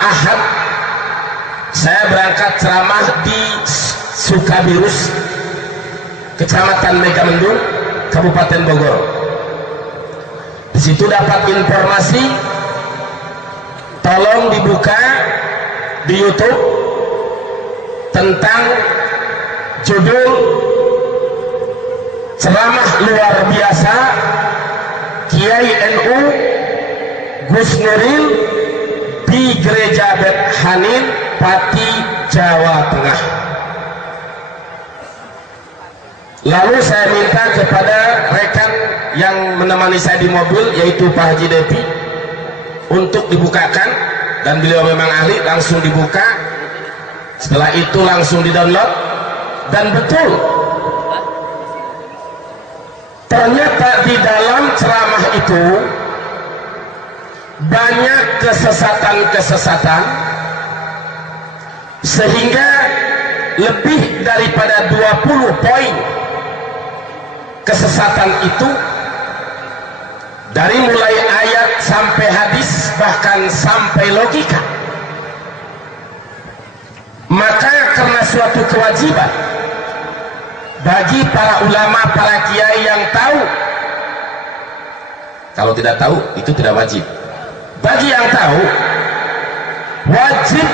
Ahad saya berangkat ceramah di Sukabirus, Kecamatan Megamendung, Kabupaten Bogor. Di situ dapat informasi, tolong dibuka di YouTube tentang judul ceramah luar biasa Kiai NU Gus Nuril di Gereja Bet Hanin, Pati, Jawa Tengah. Lalu saya minta kepada rekan yang menemani saya di mobil, yaitu Pak Haji Depi, untuk dibukakan, dan beliau memang ahli, langsung dibuka. Setelah itu langsung di-download, dan betul, ternyata di dalam ceramah itu banyak kesesatan-kesesatan, sehingga lebih daripada 20 poin kesesatan itu, dari mulai ayat sampai hadis, bahkan sampai logika. Maka karena suatu kewajiban bagi para ulama, para kiai yang tahu, kalau tidak tahu itu tidak wajib, bagi yang tahu wajib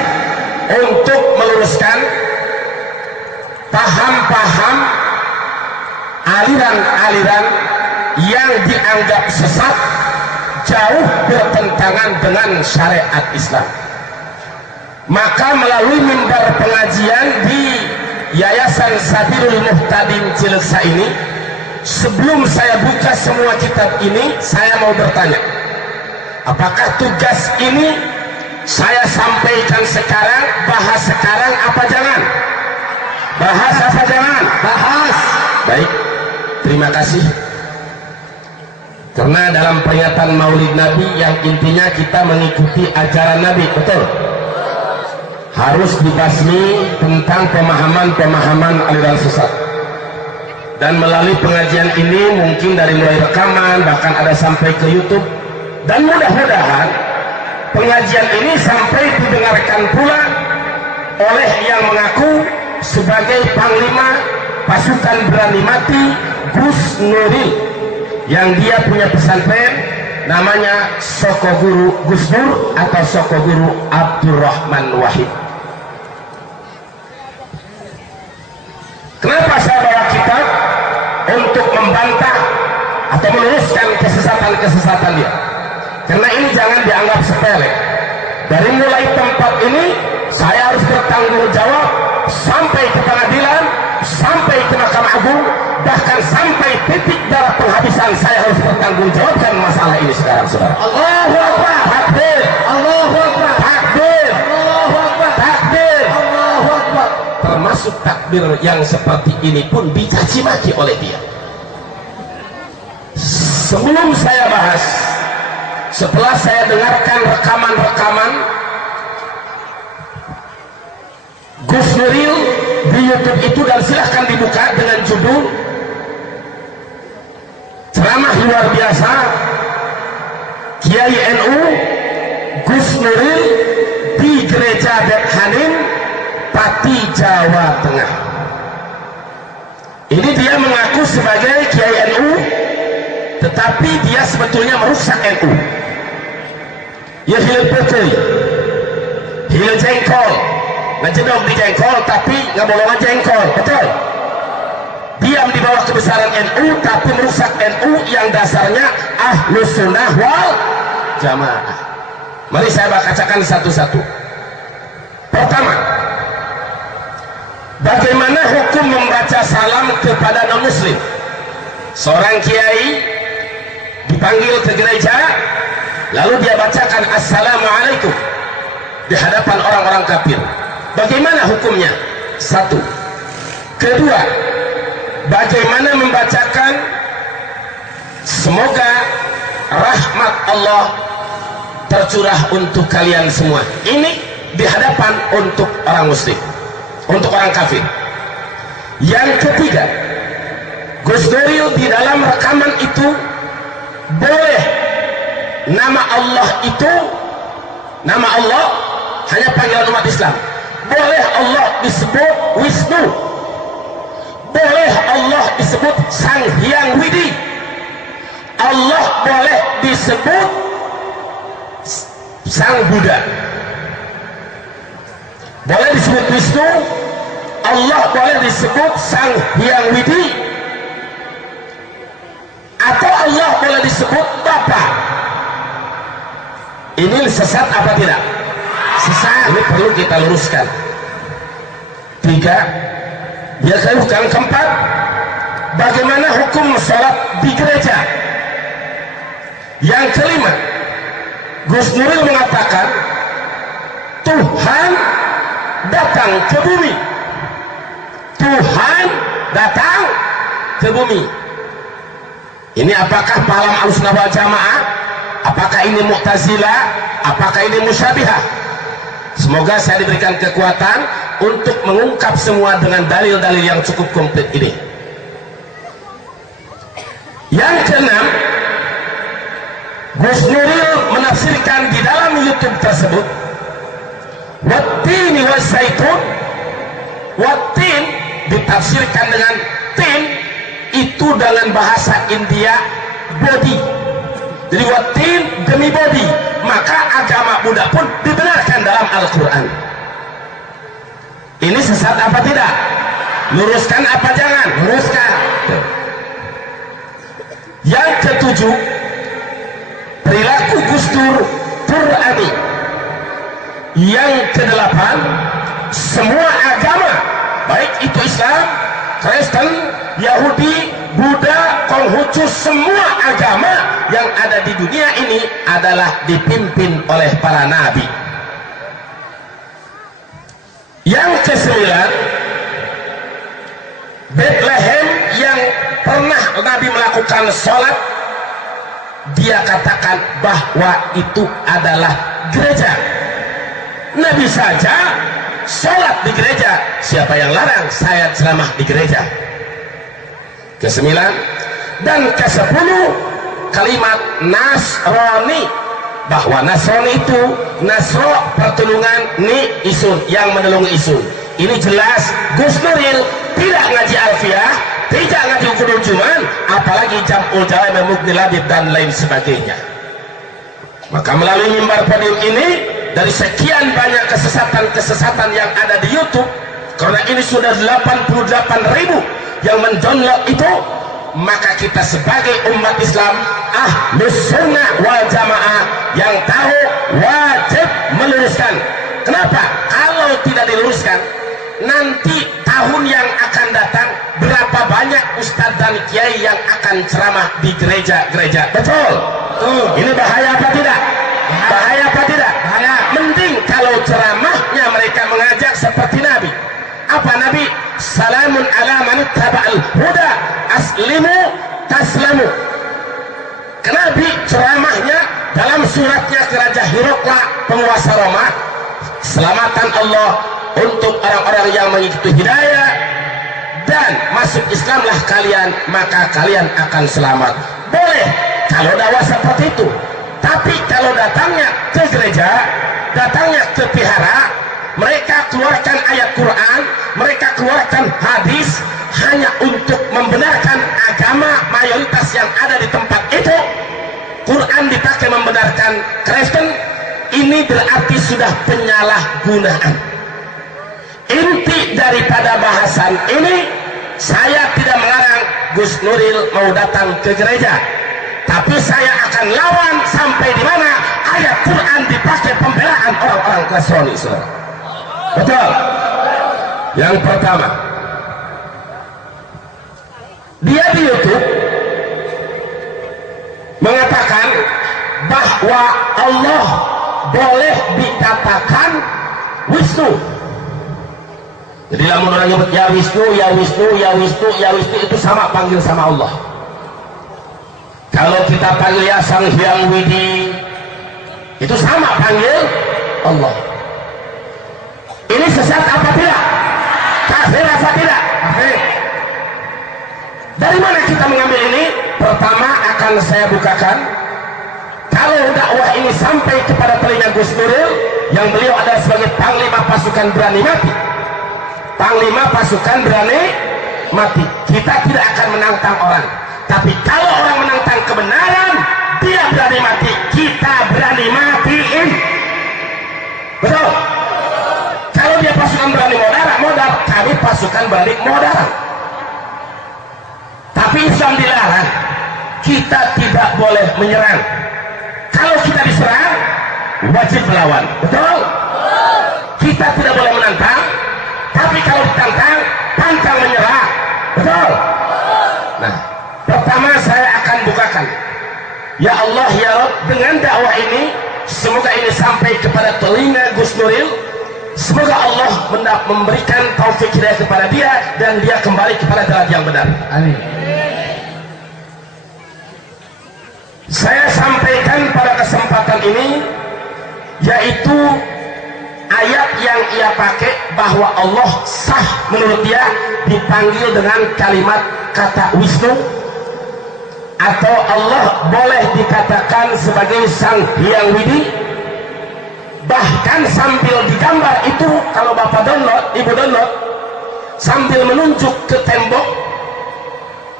untuk meluruskan paham-paham aliran-aliran yang dianggap sesat, jauh bertentangan dengan syariat Islam. Maka melalui mimbar pengajian di Yayasan Sabilul Muhtadin Cileksa ini, sebelum saya buka semua kitab ini, saya mau bertanya, apakah tugas ini saya sampaikan sekarang, bahas sekarang, apa jangan? Bahas apa jangan? Bahas. Baik, terima kasih. Karena dalam peringatan Maulid Nabi yang intinya kita mengikuti ajaran Nabi, betul? Harus dibasmi tentang pemahaman-pemahaman aliran sesat. Dan melalui pengajian ini, mungkin dari mulai rekaman, bahkan ada sampai ke YouTube, dan mudah-mudahan pengajian ini sampai didengarkan pula oleh yang mengaku sebagai Panglima Pasukan Berani Mati Gus Nuril, yang dia punya pesantren namanya Soko Guru Gus Nur atau Soko Guru Abdurrahman Wahid. Kenapa saya bawa kitab? Untuk membantah atau meluruskan kesesatan-kesesatan dia. Karena ini jangan dianggap sepele. Dari mulai tempat ini saya harus bertanggung jawab sampai ke pengadilan, sampai ke Mahkamah Agung, bahkan sampai titik darah penghabisan saya harus bertanggung jawabkan masalah ini sekarang, saudara. Allahu Akbar. Takbir. Allahu Akbar. Takbir. Allahu Akbar. Takbir. Allahu Akbar. Termasuk takbir yang seperti ini pun dicaci maki oleh dia. Sebelum saya bahas, setelah saya dengarkan rekaman-rekaman Gus Nuril di YouTube itu, dan silahkan dibuka dengan judul ceramah luar biasa Kiai NU Gus Nuril di Gereja Bet Hanin, Pati, Jawa Tengah. Ini dia mengaku sebagai Kiai NU, tetapi dia sebetulnya merusak NU. Ya hilang putih, hilang jengkol, ngejedok di jengkol tapi nggak bolongan jengkol, betul? Diam di bawah kebesaran NU tapi merusak NU yang dasarnya Ahlus Sunnah wal Jamaah. Mari saya bacakan satu-satu. Pertama, bagaimana hukum membaca salam kepada non-muslim? Seorang kiai dipanggil ke gereja, lalu dia bacakan assalamualaikum di hadapan orang-orang kafir. Bagaimana hukumnya? Satu. Kedua, bagaimana membacakan semoga rahmat Allah tercurah untuk kalian semua? Ini di hadapan untuk orang muslim, untuk orang kafir. Yang ketiga, Gus Nuril di dalam rekaman itu boleh nama Allah itu, nama Allah hanya panggilan umat Islam. Boleh Allah disebut Wisnu, boleh Allah disebut Sang Hyang Widi, Allah boleh disebut Sang Buddha, boleh disebut Wisnu, Allah boleh disebut Sang Hyang Widi, atau Allah boleh disebut Bapa. Ini sesat apa tidak? Sesat. Ini perlu kita luruskan. 3. Yang keempat, bagaimana hukum sholat di gereja? Yang kelima, Gus Nuril mengatakan Tuhan datang ke bumi. Tuhan datang ke bumi. Ini apakah paham Ahlussunnah wal Jamaah? Apakah ini Mu'tazilah? Apakah ini Musyabihah? Semoga saya diberikan kekuatan untuk mengungkap semua dengan dalil-dalil yang cukup komplit ini. Yang keenam, Gus Nuril menafsirkan di dalam YouTube tersebut, wattini waszaitun. Wattin ditafsirkan dengan tin, itu dengan bahasa India body. Jadi wattin demi body, maka agama Buddha pun dibenarkan dalam Al-Quran. Ini sesat apa tidak? Luruskan apa jangan? Luruskan. Yang ketujuh, perilaku Gus Dur Qur'ani. Yang kedelapan, semua agama, baik itu Islam, Kristen, Yahudi, Buddha, Konghucu, semua agama yang ada di dunia ini adalah dipimpin oleh para nabi. Yang kesembilan, Bethlehem yang pernah Nabi melakukan sholat, dia katakan bahwa itu adalah gereja. Nabi saja sholat di gereja, siapa yang larang saya ceramah di gereja? Kesembilan dan kesepuluh, kalimat Nasrani, bahwa Nasrani itu Nasro pertolongan ni isun, yang menolong isun. Ini jelas Gus Nuril tidak ngaji alfiah, tidak ngaji ukulul juman, apalagi jam'ul jawab, mugni labib dan lain sebagainya. Maka melalui mimbar podium ini, dari sekian banyak kesesatan-kesesatan yang ada di YouTube, karena ini sudah 88.000 yang mendownload itu, maka kita sebagai umat Islam Ahlus Sunnah wal Jamaah yang tahu wajib meluruskan. Kenapa? Kalau tidak diluruskan, nanti tahun yang akan datang berapa banyak ustadz dan kiai yang akan ceramah di gereja-gereja. Betul? Ini bahaya apa tidak? Bahaya apa tidak? Bahaya. Mending kalau ceramahnya mereka mengajak seperti Nabi. Apa Nabi? Salamun ala man ittaba'al huda aslimu taslamu. Nabi ceramahnya dalam suratnya ke Raja Hirokla, penguasa Roma, selamatan Allah untuk orang-orang yang mengikuti hidayah dan masuk Islamlah kalian, maka kalian akan selamat. Boleh kalau dakwah seperti itu. Tapi kalau datangnya ke gereja, datangnya ke vihara, mereka keluarkan ayat Quran, mereka keluarkan hadis hanya untuk membenarkan agama mayoritas yang ada di tempat itu. Quran dipakai membenarkan Kristen, ini berarti sudah penyalahgunaan. Inti daripada bahasan ini, saya tidak melarang Gus Nuril mau datang ke gereja, tapi saya akan lawan sampai di mana ayat Quran dipakai pembelaan orang-orang Nasrani. Betul? Yang pertama, dia di YouTube mengatakan bahwa Allah boleh dikatakan Wisnu. Jadi lamun orang nyebut ya Wisnu, ya Wisnu, ya Wisnu, ya Wisnu, itu sama panggil sama Allah. Kalau kita panggil ya Sang Hyang Widi, itu sama panggil Allah. Ini sesat apa tidak? Kafir apa tidak? Kafir. Dari mana kita mengambil ini? Pertama akan saya bukakan. Kalau kalau dakwah ini sampai kepada telinga Gus Nuril yang beliau adalah sebagai panglima pasukan berani mati, panglima pasukan berani mati, kita tidak akan menantang orang. Tapi kalau orang menantang kebenaran, dia berani mati, kita berani matiin. Betul? Kalau dia pasukan berani modal, kami pasukan berani modal. Tapi Islam dilarang, kita tidak boleh menyerang. Kalau kita diserang, wajib melawan. Betul? Kita tidak boleh menantang, tapi kalau ditantang, pantang menyerah. Betul? Nah, pertama saya akan bukakan, ya Allah ya Rabb, dengan dakwah ini semoga ini sampai kepada telinga Gus Nuril, semoga Allah memberikan taufik hidayah kepada dia dan dia kembali kepada jalan yang benar. Amin. Saya sampaikan pada kesempatan ini yaitu ayat yang ia pakai bahwa Allah sah menurut dia dipanggil dengan kalimat kata Wisnu, atau Allah boleh dikatakan sebagai Sang Hyang Widi. Bahkan sambil digambar itu, kalau Bapak download, Ibu download, sambil menunjuk ke tembok,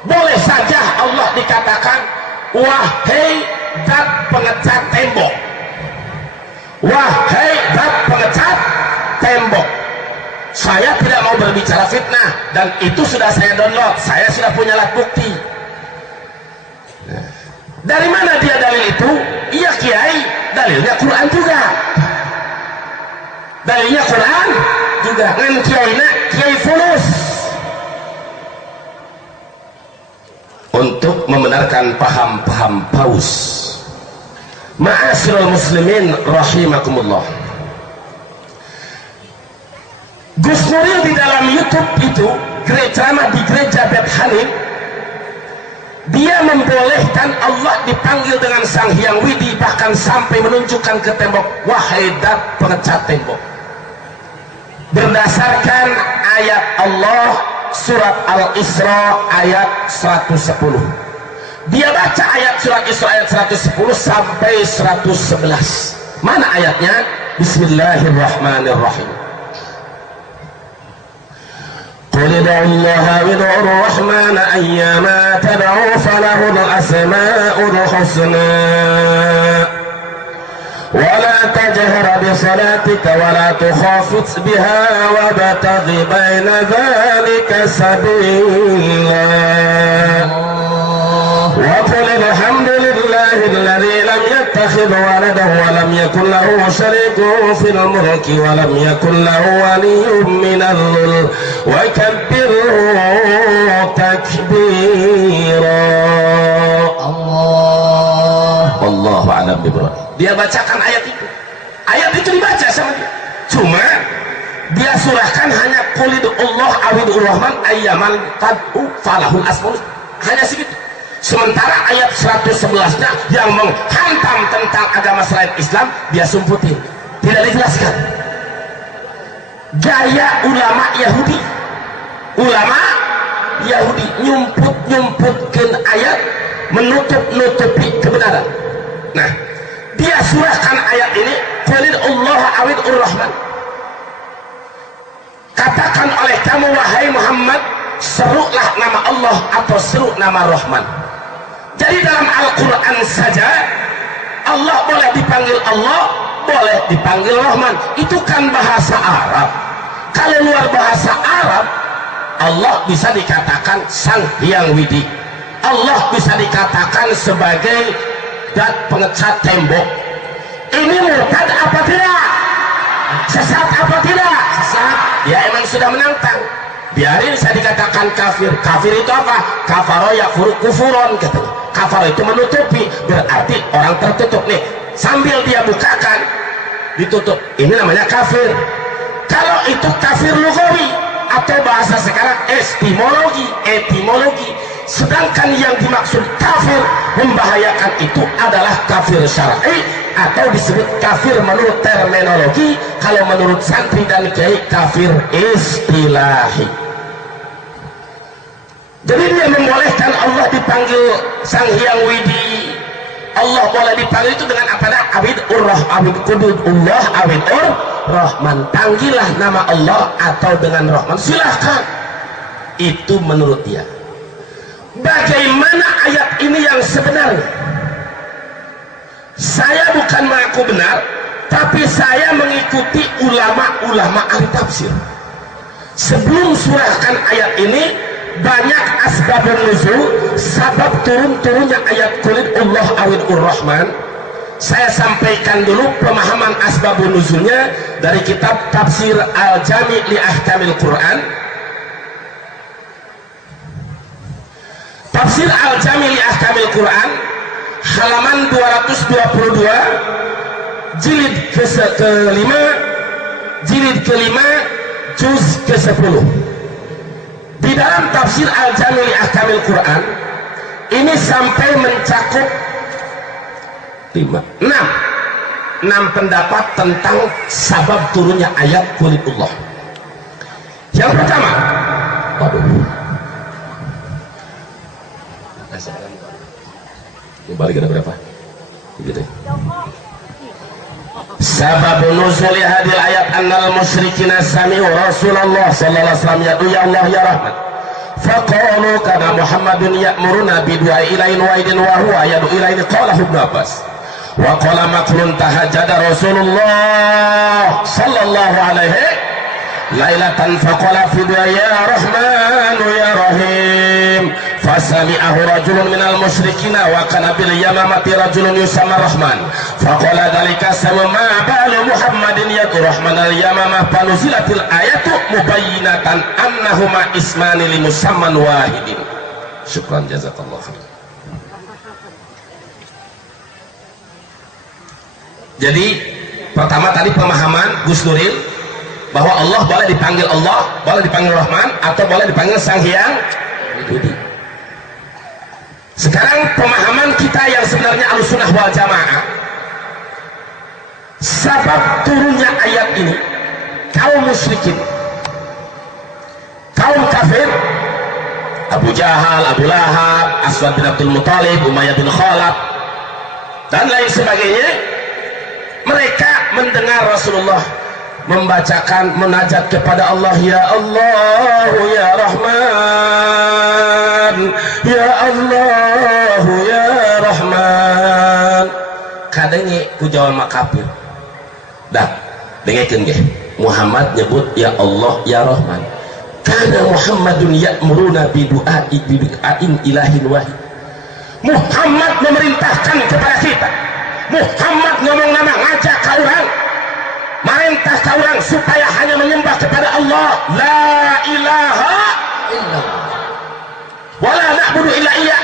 boleh saja Allah dikatakan wahai zat pengecat tembok, wahai zat pengecat tembok. Saya tidak mau berbicara fitnah, dan itu sudah saya download, saya sudah punya alat bukti. Dari mana dia dalil itu? Iya Kiai, dalilnya Quran juga, dalilnya Quran juga. Ngan Kiai fulus untuk membenarkan paham-paham paus. Ma'asyiral muslimin rahimakumullah, Gus Nuril di dalam YouTube itu ceramah di gereja Bet Hanim, dia membolehkan Allah dipanggil dengan Sang Hyang Widi, bahkan sampai menunjukkan ke tembok wahai zat pengecat tembok, berdasarkan ayat Allah surat Al-Isra ayat 110. Dia baca ayat surat Isra ayat 110 sampai 111. Mana ayatnya? Bismillahirrahmanirrahim. قل ادعوا الله وادعوا الرحمن أيما تدعوا فله الأسماء الحسنى ولا تجهر بصلاتك ولا تخافت بها وابتغ بين ذلك سبيلا وقل الحمد لله الذي لم يتخذ ولدا ولم يكن له شريك في الملك ولم يكن له ولي من الذل وكبره تكبيرا. Wallahu a'lam bishawab. Dia bacakan ayat itu dibaca sama dia, cuma dia surahkan hanya qulidullah awidul rahman ayyaman tad'u falahul asmaul, hanya segitu. Sementara ayat 111-nya yang menghantam tentang agama selain Islam dia sumputin, tidak dijelaskan. Gaya ulama Yahudi nyumput-nyumputkan ayat, menutup-nutupi kebenaran. Nah, dia surahkan ayat ini qulidullah awidul rahman, katakan oleh kamu wahai Muhammad, serulah nama Allah atau seru nama Rahman. Jadi dalam Al-Quran saja Allah boleh dipanggil Allah, boleh dipanggil Rahman. Itu kan bahasa Arab. Kalau luar bahasa Arab, Allah bisa dikatakan Sang Hyang Widi, Allah bisa dikatakan sebagai zat pengecat tembok. Ini murtad apa tidak? Sesat apa tidak? Sesat. Ya emang sudah menantang. Biarin saya dikatakan kafir. Kafir itu apa? Kafaro yakfuru kufuron katanya. Kafaro itu menutupi, berarti orang tertutup nih. Sambil dia bukakan, ditutup. Ini namanya kafir. Kalau itu kafir lugawi atau bahasa sekarang etimologi. Sedangkan yang dimaksud kafir membahayakan itu adalah kafir syar'i atau disebut kafir menurut terminologi. Kalau menurut santri dan kiai, kafir istilahi. Jadi dia membolehkan Allah dipanggil Sang Hyang Widi, Allah boleh dipanggil itu dengan apa dah? Abid urrah, abid kududullah, abid rahman. Panggillah nama Allah atau dengan rahman, silahkan. Itu menurut dia. Bagaimana ayat ini yang sebenarnya? Saya bukan mengaku benar, tapi saya mengikuti ulama-ulama ahli tafsir. Sebelum surahkan ayat ini, banyak asbabun nuzul, sabab turun-turunnya ayat kulit Allah awil rahman. Saya sampaikan dulu pemahaman asbabun nuzulnya dari kitab Tafsir Al-Jami' li Ahkamil Quran. Tafsir Al-Jami' li Ahkamil Quran halaman 222, jilid ke-5, jilid ke-5, juz ke-10. Di dalam Tafsir Al-Jami' li Ahkamil Quran ini sampai mencakup 6 pendapat tentang sabab turunnya ayat kulitullah. Yang pertama, balik ada berapa? Begitu. Sabab nuzul hadil ayat annal musyrikina sami'u Rasulullah sallallahu alaihi wasallam yaqulu ya Allah ya Rahman. Faqalu kana Muhammadun ya'muruna bi du'a ilain wa'idin wa huwa yad'u ilain qala Ibnu Abbas. Wa qala maklun tahajjada Rasulullah sallallahu alaihi lailatan faqala fi du'a ya Rahman ya Rahim. Fasami'ahu rajulun minal musyrikina wa kana bil yamamati rajulun yusamma Rahman faqala dhalika sama ma balu Muhammadin yad'u Rahman al yamamah fanuzilatil ayatu mubayyinatan annahuma ismani li musamman wahidin. Syukran jazakallahu khair. Jadi pertama tadi pemahaman Gus Nuril bahwa Allah boleh dipanggil Allah, boleh dipanggil Rahman, atau boleh dipanggil Sang Hyang Widi. Sekarang pemahaman kita yang sebenarnya Ahlussunnah wal Jamaah, sabab turunnya ayat ini, kaum musyrikin, kaum kafir, Abu Jahal, Abu Lahab, Aswad bin Abdul Muttalib, Umayyah bin Khalaf, dan lain sebagainya, mereka mendengar Rasulullah membacakan munajat kepada Allah, ya Allah ya Rahman, ya Allah ya Rahman. Kadangnya ku jawab makafir dah dengekeun ge Muhammad nyebut ya Allah ya Rahman, karena Muhammadun ya'muruna bi du'ain ilahin wahid. Muhammad memerintahkan kepada kita, Muhammad ngomong nama ngajak ke orang, merintah ke orang supaya hanya menyembah kepada Allah, la ilaha illallah wa la na'budu illa iya.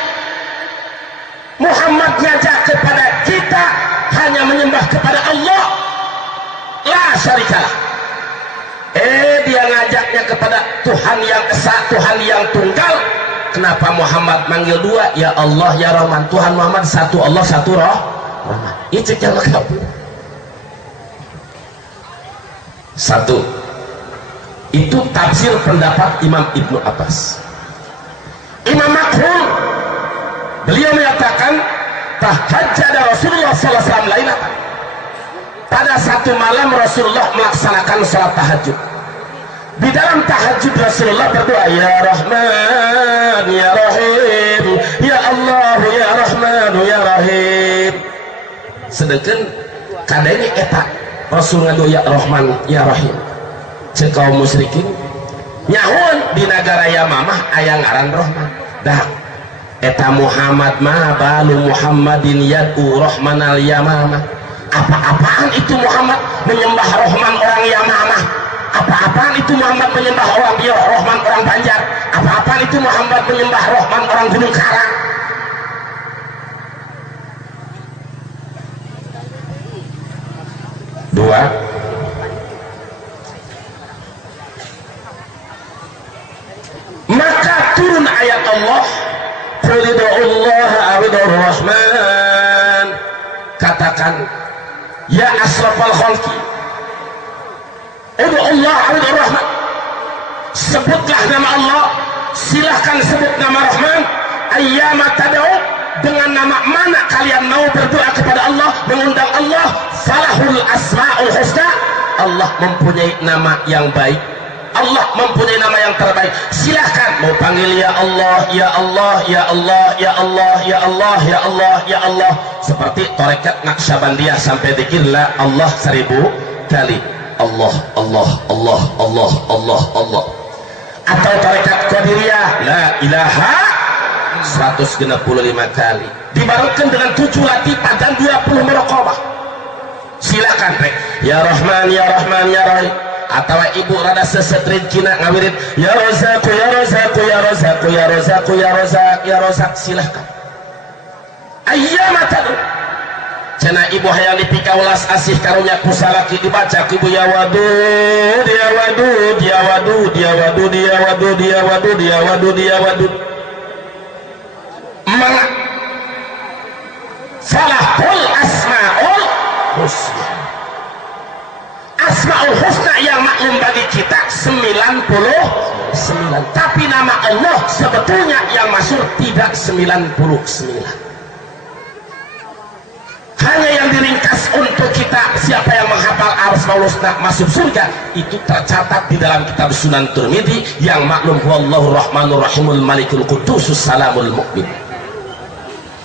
Muhammad ngajak kepada kita hanya menyembah kepada Allah, la syarikalah. Dia ngajaknya kepada Tuhan yang esa, Tuhan yang tunggal. Kenapa Muhammad manggil dua, ya Allah ya Rahman? Tuhan Muhammad satu, Allah satu, Rahman. Itu yang lengkap. Satu, itu tafsir pendapat Imam Ibnu Abbas. Imam Makhul, beliau menyatakan tahajjada Rasulullah SAW lailatan. Pada satu malam Rasulullah melaksanakan sholat tahajud. Di dalam tahajud Rasulullah berdoa, ya Rahman ya Rahim, ya Allah ya Rahman ya Rahim. Sedangkan kadang eta Rasul ngadu ya Rahman ya Rahim, cek kaum musyrikin nyahun di negara Yamamah aya ngaran Rahman. Dah eta Muhammad mah balu Muhammadin yad'u Rahman al Yamamah. Apa-apaan itu Muhammad menyembah Rahman orang Yamamah? Apa-apaan itu Muhammad menyembah orang Rahman orang Banjar? Apa-apaan itu Muhammad menyembah Rahman orang Gunung Karang? Dua, maka turun ayat Allah, qul ud'ullaha aw ud'ur rahman. Katakan, ya asrafal khalqi, ud'ullah aw ud'ur rahman. Sebutlah nama Allah, silahkan sebut nama Rahman. Ayyama tad'u, dengan nama mana kalian mau berdoa kepada Allah, mengundang Allah? Falahul asmaul husna. Allah mempunyai nama yang baik, Allah mempunyai nama yang terbaik. Silahkan mau panggil ya Allah, ya Allah, ya Allah, ya Allah, ya Allah, ya Allah, ya Allah, seperti tarekat Naqsyabandiyah sampai zikir la Allah 1000 kali. Allah, Allah, Allah, Allah, Allah, Allah. Atau tarekat Qadiriyah la ilaha 165 kali, dibarenkan dengan 7 latifah dan 20 merokobah. Silakan rek ya Rahman, ya Rahman, ya Rahim. Atau ibu rada sesetrin Cina ngawirin ya Rozak, ya Rozak, ya Rozak, ya Rozak, ya Rozak, ya Rozak. Silahkan ayyamatan cina ibu hayang dipikaulas asih karunya kusalaki dibaca ibu ya wadud, ya wadud, ya wadud, ya wadud, ya wadud, ya wadud, ya wadud, ya wadud. Mana falahul asmaul husna. Asmaul husna yang maklum bagi kita 99, tapi nama Allah sebetulnya yang masyhur tidak 99. Hanya yang diringkas untuk kita, siapa yang menghafal Asmaul husna masuk surga, itu tercatat di dalam kitab Sunan Tirmidzi yang maklum huwallahu rahmanur rahimul malikul qudusus salamul mu'min.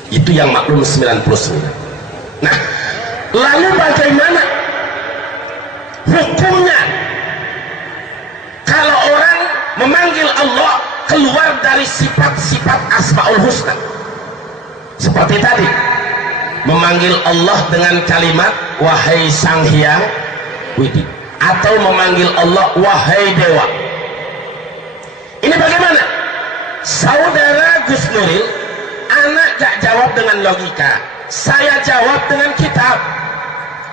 Itu yang maklum 99. Nah, lalu bagaimana hukumnya kalau orang memanggil Allah keluar dari sifat-sifat Asmaul husna? Seperti tadi, memanggil Allah dengan kalimat wahai sang hyang widi, atau memanggil Allah wahai dewa. Ini bagaimana? Saudara Gus Nuril, anak gak jawab dengan logika, saya jawab dengan kitab.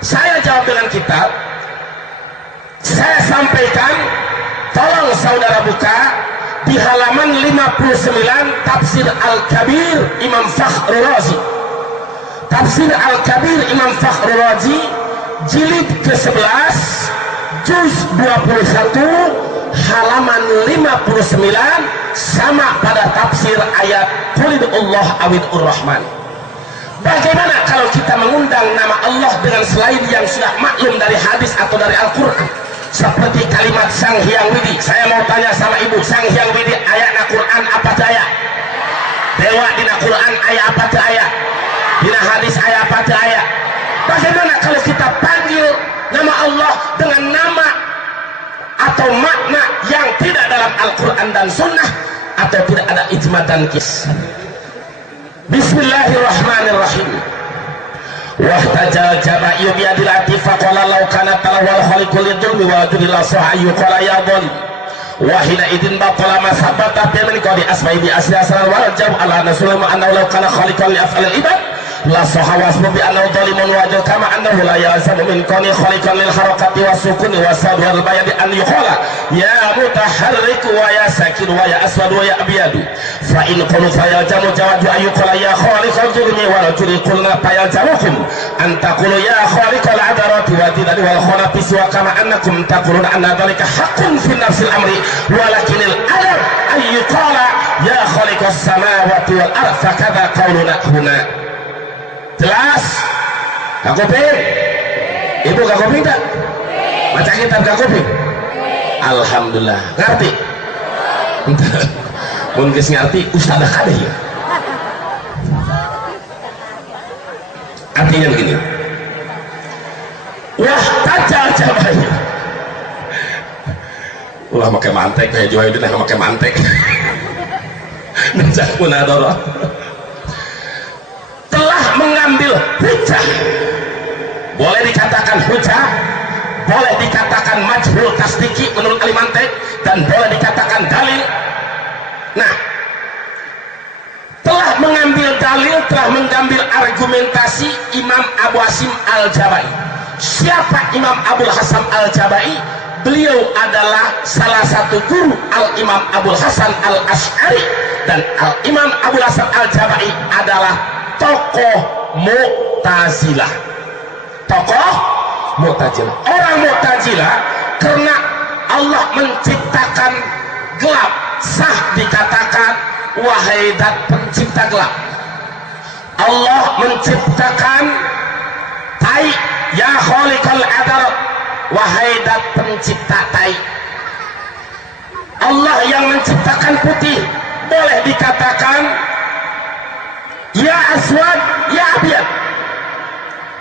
Saya jawab dengan kitab. Saya sampaikan, tolong saudara buka di halaman 59 Tafsir Al-Kabir Imam Fakhrul Razi. Tafsir Al-Kabir Imam Fakhrul Razi jilid ke-11 juz 21 halaman 59, sama pada tafsir ayat Qulidullah awid'ur rahman. Bagaimana kalau kita mengundang nama Allah dengan selain yang sudah maklum dari hadis atau dari Al-Quran, seperti kalimat Sang Hyang Widi? Saya mau tanya sama ibu, Sang Hyang Widi ayat na Quran apa daya? Dewa dina Quran ayat apa daya? Dina hadis ayat apa daya? Bagaimana kalau kita panggil nama Allah dengan nama atau makna yang tidak dalam Al-Quran dan Sunnah, atau tidak ada ijma dan qiyas? Bismillahirrahmanirrahim. Wahtajal jaba'iyu biyadil atifa qala law kana talawal khaliqul lidulmi wa judillah sa'ayu qala ya dhalim wahina idin baqala masabata bimin qadi asma'i bi asli asran wal jam ala nasulama annahu law kana khaliqan li af'alil ibad la sahawas bi annahu dhalimun wajal kama annahu la yazamu min kani khaliqan lil harakati wasukuni wasad wal bayadi an yuqala ya mutaharrik wa ya sakin wa ya aswad wa ya abyadu fa in qulu fa ya jamu jawadu ayyuqala ya khaliqal dhulmi wa rajuli qulna fa ya jamukum an taqulu ya khaliqal adarati wa tidad wal khalaqis wa kama annakum taquluna anna dhalika haqqun fi nafsil amri walakinil adab ayyuqala ya khaliqas samawati wal ardh fakadha qawluna huna. Jelas? Gak kuping? Ibu gak kuping tak? Baca kitab gak kuping? Alhamdulillah. Ngerti? Mungkin ngerti ustadzah kadeh ya. Artinya begini, wah tajal jabahnya. Ulah pakai mantek kayak Joy itu nggak pakai mantek. Najak munadharah telah mengambil hujah. Boleh dikatakan hujah, boleh dikatakan majhul tasdiki menurut Alimantek, dan boleh dikatakan dalil. Nah, telah mengambil dalil, telah mengambil argumentasi Imam Abu Hasim Al-Jabai. Siapa Imam Abu Hasan Al-Jabai? Beliau adalah salah satu guru Al-Imam Abu Hasan Al-Asy'ari, dan Al-Imam Abu Hasan Al-Jabai adalah tokoh Mu'tazilah. Tokoh Mu'tazilah. Orang Mu'tazilah karena Allah menciptakan gelap, sah dikatakan wahai dat pencipta gelap. Allah menciptakan tai, ya khaliqal adar, wahai dat pencipta tai. Allah yang menciptakan putih, boleh dikatakan ya aswad ya abyad.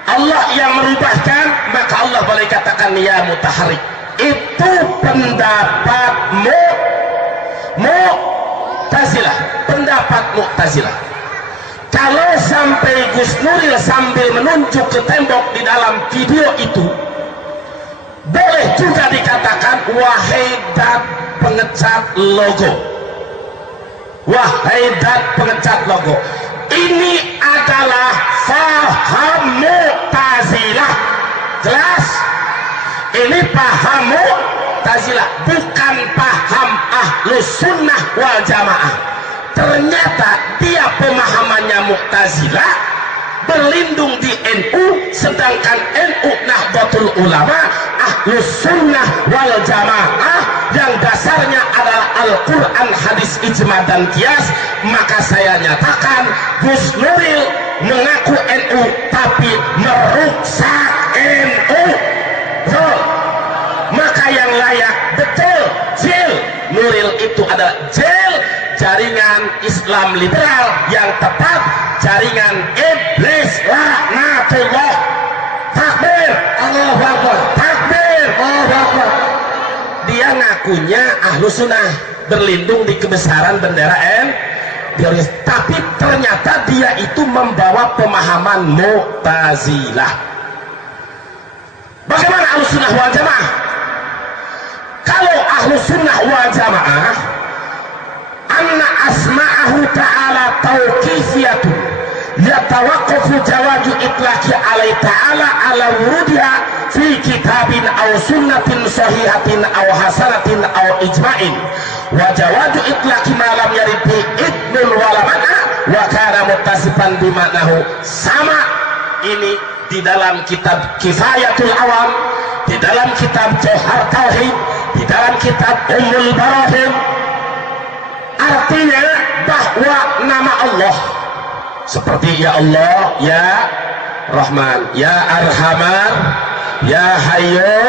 Allah yang merubahkan, maka Allah boleh katakan ya mutaharrik. Itu pendapat Mu'tazilah, pendapat Mu'tazilah. Kalau sampai Gus Nuril sambil menunjuk ke tembok di dalam video itu, boleh juga dikatakan wahai dat pengecat logo, wahai dat pengecat logo. Ini adalah faham Mu'tazilah. Jelas? Ini paham Mu'tazilah, bukan paham Ahlus Sunnah wal Jamaah. Ternyata dia pemahamannya Mu'tazilah, berlindung di NU, sedangkan NU Nahdlatul Ulama Ahlus Sunnah wal Jamaah yang dasarnya adalah Al-Quran, hadis, ijma dan kias. Maka saya nyatakan Gus Nuril mengaku NU tapi merusak NU. Betul. Maka yang layak betul jil Nuril itu adalah jil jaringan Islam liberal, yang tepat jaringan iblis laknatullah. Takbir, Allahu Akbar. Takbir, Allahu Akbar. Dia ngakunya ahlu sunnah, berlindung di kebesaran bendera teroris, tapi ternyata dia itu membawa pemahaman Mu'tazilah. Bagaimana ahlu sunnah wal jamaah? Kalau ahlu sunnah wal jamaah, anna asma'ahu ta'ala tauqifiyatu yatawaqqafu jawaju itlaqi alaihi ta'ala ala wurudiha fi kitabin aw sunnatin sahihatin aw hasanatin aw ijma'in wa jawaju itlaqi ma lam yarid bi idnul walamana wa kana muttasifan bimanahu sama. Ini di dalam kitab Kifayatul Awam, di dalam kitab Johar Tauhid, di dalam kitab Ummul Barahim. Artinya bahwa nama Allah seperti ya Allah, ya Rahman, ya Arhamar, ya Hayyu,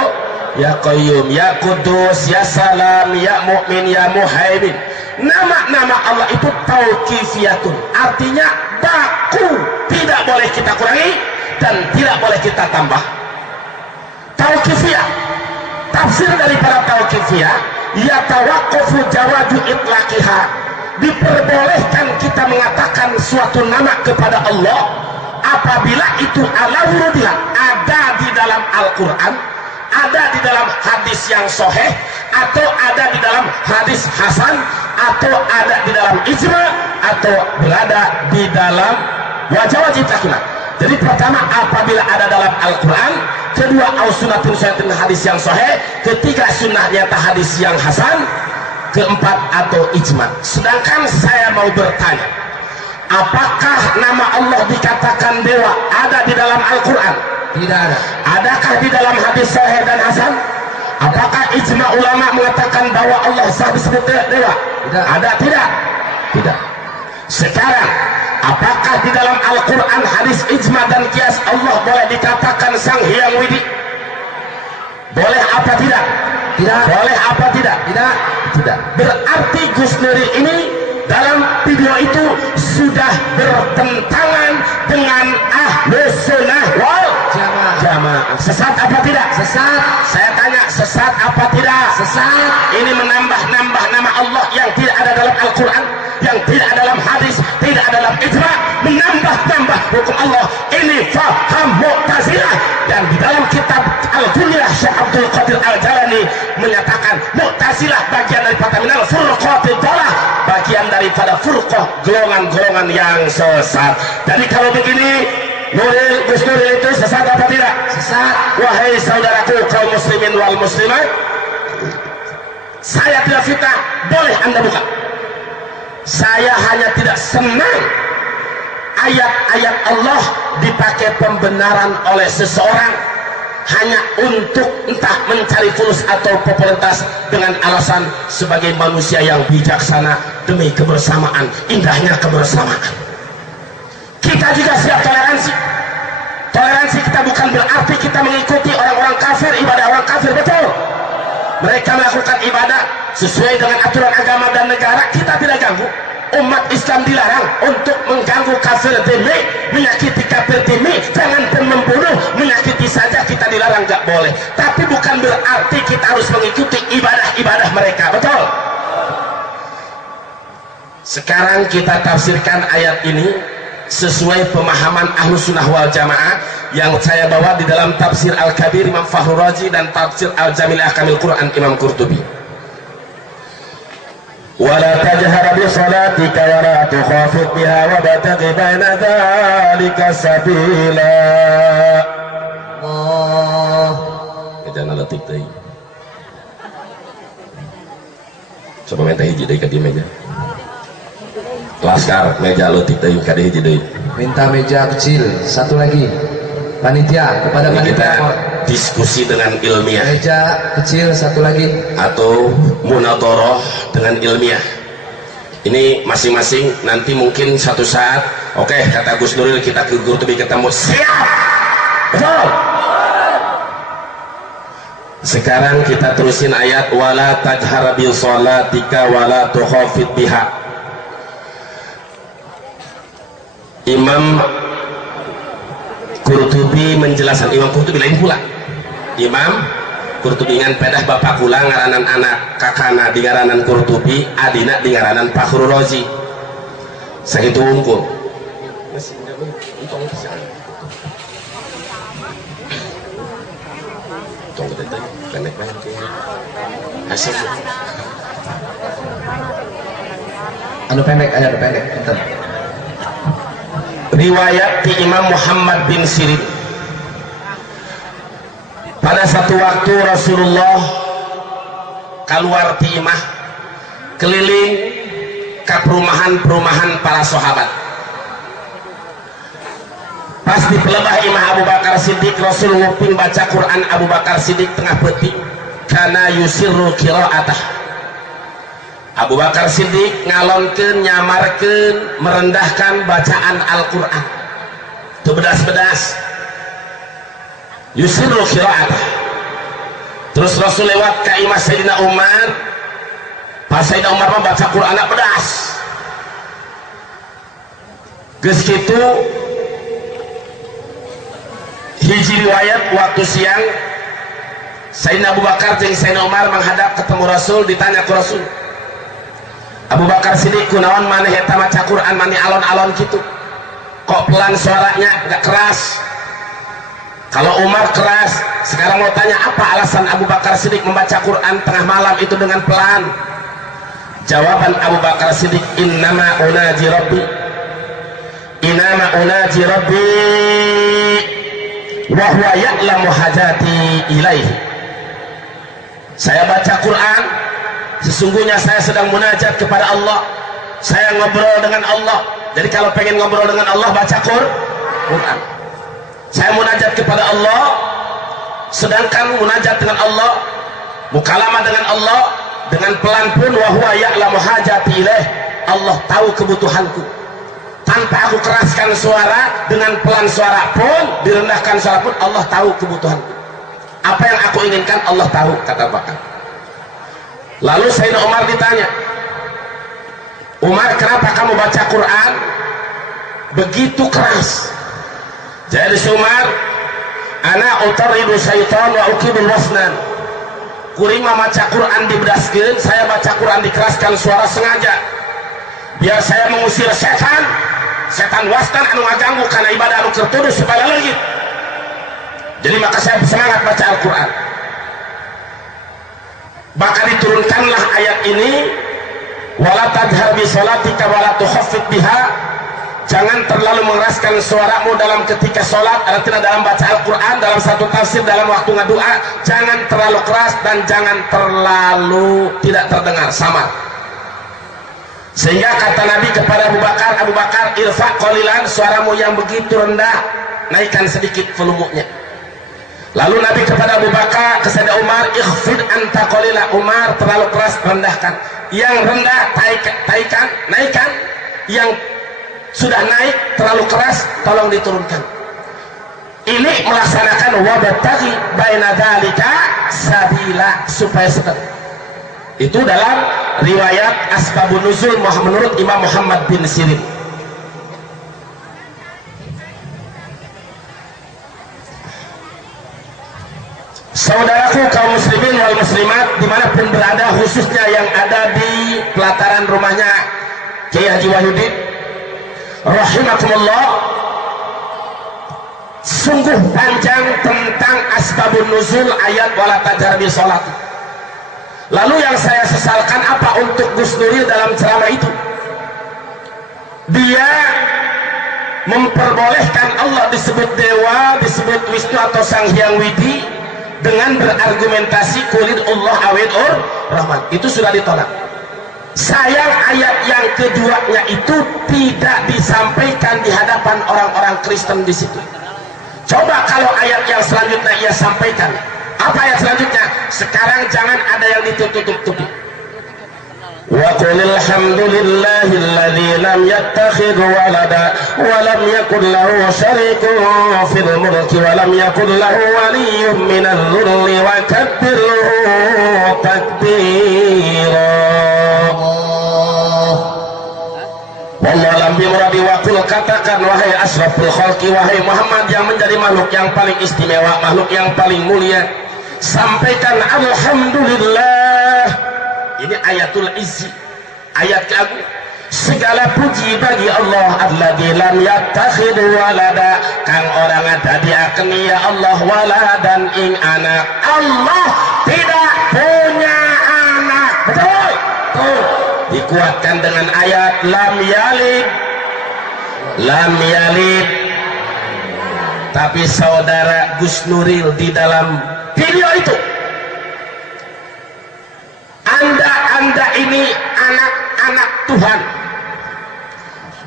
ya Qayyum, ya Kudus, ya Salam, ya Mu'min, ya Muhaimin. Nama-nama Allah itu tauqifiyatun, artinya baku, tidak boleh kita kurangi dan tidak boleh kita tambah. Tauqifiyah, tafsir daripada tauqifiyah, yatawaqqafu jawaju itlaqiha, diperbolehkan kita mengatakan suatu nama kepada Allah apabila itu ala wurudiha, ada di dalam Al-Quran, ada di dalam hadis yang sahih, atau ada di dalam hadis hasan, atau ada di dalam ijma, atau berada di dalam wajib takuna. Jadi pertama apabila ada dalam Al-Quran, kedua au-sunnatin syaitin hadis yang sahih, ketiga sunnah nyata hadis yang hasan, keempat atau ijma. Sedangkan saya mau bertanya, apakah nama Allah dikatakan dewa ada di dalam Al-Quran? Tidak ada. Adakah di dalam hadis sahih dan hasan? Apakah ijma ulama mengatakan bahwa Allah sah disebut dewa? Tidak. Ada tidak? Tidak. Sekarang apakah di dalam Al-Quran, hadis, ijma dan kias Allah boleh dikatakan Sang Hyang Widi? Boleh apa tidak? Tidak. Boleh apa tidak? Tidak. Tidak. Berarti Gus Nuril ini dalam video itu sudah bertentangan dengan Ahlus Sunnah wal Jamaah. Sesat apa tidak? Sesat. Saya tanya, sesat apa tidak? Sesat. Ini menambah-nambah nama Allah yang tidak ada dalam Al-Quran, yang tidak ada dalam hadis, tidak ada dalam ijma, menambah-nambah hukum Allah. Ini faham Mu'tazilah. Dan di dalam kitab Al-Kunyah Syekh Abdul Qadir Al-Jalani menyatakan Mu'tazilah bagian daripada minal furqatil dhalah, bagian daripada furqah, golongan-golongan yang sesat. Jadi kalau begini, Gus Nuril itu sesat apa tidak? Sesat. Wahai saudaraku kaum muslimin wal muslimat, saya tidak fitnah, boleh anda buka. Saya hanya tidak senang ayat-ayat Allah dipakai pembenaran oleh seseorang hanya untuk entah mencari fulus atau popularitas dengan alasan sebagai manusia yang bijaksana demi kebersamaan, indahnya kebersamaan. Kita kita juga siap toleransi. Toleransi kita bukan berarti kita mengikuti orang-orang kafir, ibadah orang kafir, betul. Mereka melakukan ibadah sesuai dengan aturan agama dan negara, kita tidak ganggu. Umat Islam dilarang untuk mengganggu kafir demi, menyakiti kafir demi, jangankan membunuh, menyakiti saja kita dilarang, nggak boleh. Tapi bukan berarti kita harus mengikuti ibadah-ibadah mereka, betul. Sekarang kita tafsirkan ayat ini sesuai pemahaman Ahlus Sunnah wal Jamaah yang saya bawa di dalam tafsir Al-Kabir Imam Fakhrul Razi dan tafsir Al-Jamil Ahkamil Quran Imam Qurtubi. Wala tajhar bi salatika wa la tukhafit biha wa bataghi baina dzalika sabila. Jangan letik deui. Coba minta hiji deui ka di meja. Laskar meja letik deui ka di hiji deui. Minta meja kecil satu lagi. Panitia kepada ini panitia kita diskusi dengan ilmiah, meja kecil satu lagi, atau munadharah dengan ilmiah. Ini masing-masing nanti mungkin satu saat, oke, kata Gus Nuril kita ke Qurtubi ketemu, siap, betul. Sekarang kita terusin ayat wala tajhar bi shalatika wala tukhafit biha. Imam Qurtubi menjelaskan, Imam Qurtubi lain pula. Imam Qurtubi ngan pedah bapak kula ngaranan anak kakana di ngaranan Qurtubi, adina di ngaranan Fakhrul Razi. Sakitu unggul. Tong kita pendek banget. Asik. anu pendek, anu pendek, bentar. Riwayat di Imam Muhammad bin Sirin, pada satu waktu Rasulullah keluar di imah keliling ke perumahan-perumahan para sahabat. Pas di pelebah imah Abu Bakar Siddiq, Rasul nguping baca Quran Abu Bakar Siddiq tengah peti kana yusirru qiraatah. Abu Bakar Siddiq ngalonkeun, nyamarkeun, merendahkan bacaan Al-Quran. Itu bedas-bedas. Yusirru qiraatah. Terus Rasul lewat ke imah Sayyidina Umar. Pas Sayyidina Umar membaca Quran bedas. Geus kitu hiji riwayat waktu siang Sayyidina Abu Bakar jeung Sayyidina Umar menghadap ketemu Rasul, ditanya ke Rasul, Abu Bakar Siddiq kunaon maneh eta maca Quran mani alon-alon gitu, kok pelan suaranya, gak keras? Kalau Umar keras. Sekarang mau tanya, apa alasan Abu Bakar Siddiq membaca Quran tengah malam itu dengan pelan? Jawaban Abu Bakar Siddiq, innama unaji rabbi, innama unaji rabbi wa huwa ya'lamu hajati ilaihi. Saya baca Quran, sesungguhnya saya sedang munajat kepada Allah, saya ngobrol dengan Allah. Jadi kalau pengen ngobrol dengan Allah, baca Quran. Saya munajat kepada Allah, sedangkan munajat dengan Allah, mukalamah dengan Allah dengan pelan pun, wa huwa ya'lamu hajati ilaih, Allah tahu kebutuhanku. Tanpa aku keraskan suara, dengan pelan suara pun, direndahkan suara pun, Allah tahu kebutuhanku. Apa yang aku inginkan Allah tahu, kata Bakar. Lalu Sayyidina Umar ditanya, Umar, kenapa kamu baca Quran begitu keras? Jadi Umar, ana utaridu syaitan wa ukibul wasnan. Kuring maca Quran dibedaskeun, saya baca Quran dikeraskan suara sengaja biar saya mengusir setan, setan wasnan anu ngaganggu karena ibadah anu tertuduh supaya leungit. Jadi maka saya semangat baca Al-Quran. Maka diturunkanlah ayat ini, wala tadhar bi sholatika wala tukhaffit biha. Jangan terlalu mengeraskan suaramu dalam ketika sholat, artinya dalam baca Al-Quran, dalam satu tafsir, dalam waktu ngadoa. Jangan terlalu keras dan jangan terlalu tidak terdengar, samar. Sehingga kata Nabi kepada Abu Bakar, Abu Bakar, irfa qalilan, suaramu yang begitu rendah, naikkan sedikit volumenya. Lalu Nabi kepada Abu Bakar, kepada Umar, ikhfid anta qalila, Umar terlalu keras, rendahkan. Yang rendah naikkan. Yang sudah naik terlalu keras, tolong diturunkan. Ini melaksanakan wabtaghi baina dzalika sabila, supaya seperti itu dalam riwayat asbabun nuzul menurut Imam Muhammad bin Sirin. Saudaraku kaum muslimin wal muslimat dimanapun berada, khususnya yang ada di pelataran rumahnya Kiai Haji Wahyudi rahimakumullah, sungguh panjang tentang asbabun nuzul ayat wala tajhar bi sholat. Lalu yang saya sesalkan apa untuk Gus Nuril dalam ceramah itu? Dia memperbolehkan Allah disebut dewa, disebut Wisnu atau Sang Hyang Widi dengan berargumentasi kulid Allah awid rahman. Itu sudah ditolak. Sayang ayat yang keduanya itu tidak disampaikan di hadapan orang-orang Kristen di situ. Coba kalau ayat yang selanjutnya ia sampaikan. Apa ayat selanjutnya? Sekarang jangan ada yang ditutup-tutupi. Wa qulil hamdulillahilladzi lam yattakhidh walada wa lam yakul lahu syarikun fil mulki wa lam yakul lahu waliyyun minadh dhulli wa kabbirhu takbira. Wallahu lam bimuradi wa qul, katakan wahai asraful khalqi, wahai Muhammad yang menjadi makhluk yang paling istimewa, makhluk yang paling mulia, sampaikan alhamdulillah. Ini ayatul izzi, ayat keagung. Segala puji bagi Allah alladzi lam yattakhidh walada, kang orang ada diaken ya Allah waladan ing anak. Allah tidak punya anak. Betul? Tuh, dikuatkan dengan ayat lam yalid. Lam yalid. Tapi saudara Gus Nuril di dalam video itu, Anda ini anak-anak Tuhan,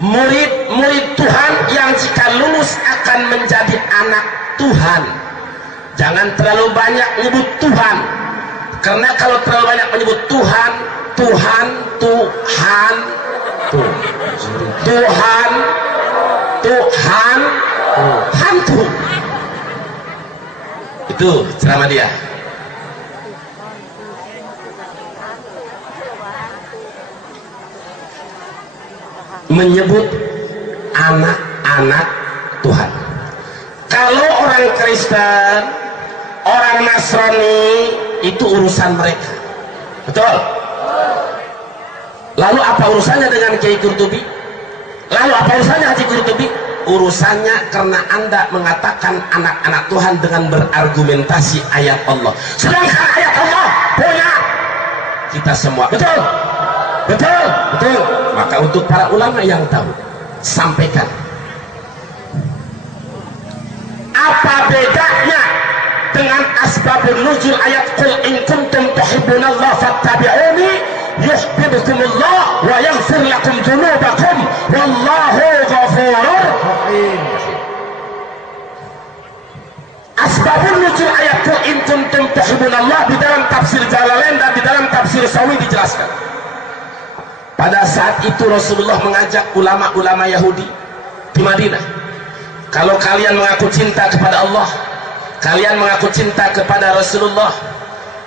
murid-murid Tuhan yang jika lulus akan menjadi anak Tuhan. Jangan terlalu banyak menyebut Tuhan, karena kalau terlalu banyak menyebut Tuhan, Tuhan, Tuhan, Tuhan, Tuhan, hantu. Itu ceramah dia. Menyebut anak-anak Tuhan. Kalau orang Kristen, orang Nasrani, itu urusan mereka. Betul? Lalu apa urusannya dengan Kiai Qurtubi? Lalu apa urusannya Haji Qurtubi? Urusannya karena Anda mengatakan anak-anak Tuhan dengan berargumentasi ayat Allah. Sedangkan ayat Allah punya kita semua. Betul? Betul? Betul? Maka untuk para ulama yang tahu, sampaikan. Apa bedanya dengan asbabun nuzul ayat qul in kuntum tuhibbunallaha fattabi'uni yuhibbukumullah wa yaghfir lakum dzunubakum wallahu ghafurur rahim. Asbabun nuzul ayat qul in kuntum tuhibbunallah di dalam tafsir Jalalain dan di dalam tafsir Sawi dijelaskan. Pada saat itu Rasulullah mengajak ulama-ulama Yahudi di Madinah, kalau kalian mengaku cinta kepada Allah, kalian mengaku cinta kepada Rasulullah,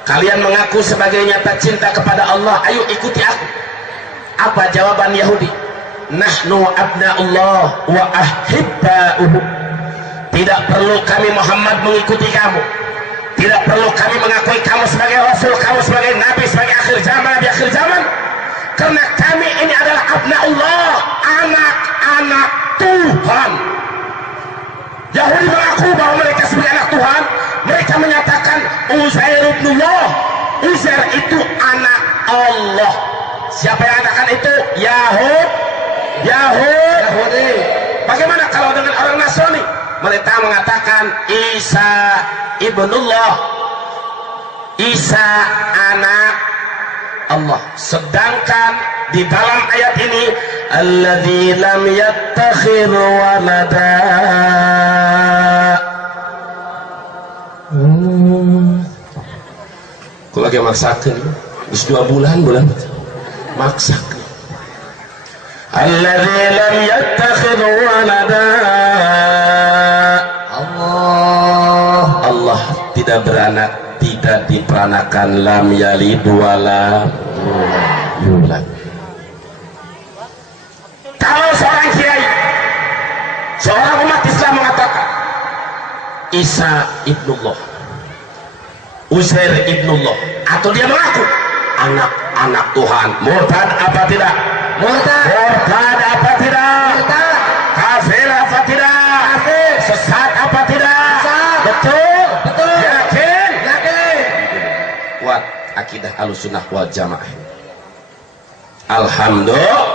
kalian mengaku sebagai nyata cinta kepada Allah, ayo ikuti aku. Apa jawaban Yahudi? Nahnu abna'ullah wa ahibba'uhu. Tidak perlu kami Muhammad mengikuti kamu, tidak perlu kami mengakui kamu sebagai Rasul, kamu sebagai Nabi, sebagai akhir zaman, Nabi akhir zaman, karena kami ini adalah abna'ullah, anak-anak Tuhan. Yahudi mengaku bahwa mereka sebagai anak Tuhan. Mereka menyatakan Uzair ibnullah, Uzair itu anak Allah. Siapa yang katakan itu? Yahudi. Bagaimana kalau dengan orang Nasrani? Mereka mengatakan Isa ibnullah, Isa anak Allah. Sedangkan di dalam ayat ini alladzi lam yattakhidh walada, kok lagi maksakan wis 2 bulan maksakan. alladzi lam yattakhidh walada. Allah tidak beranak, tidak diperanakan, lam yalid wala yulad. Kalau seorang kiai, seorang umat Islam mengatakan Isa ibnullah, Uzair ibnullah, atau dia mengaku anak Tuhan, murtad apa tidak? Murtad. Murtad apa tidak? Murtad. Kafir apa tidak? Kafir. Sesat apa tidak? Sesat. Betul. Betul. Yakin? Yakin. Kuat akidah Ahlussunnah wal Jamaah. Alhamdulillah.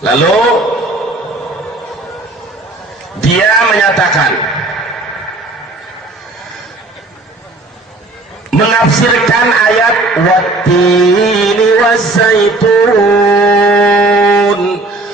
Lalu dia menyatakan, menafsirkan ayat wattini waszaitun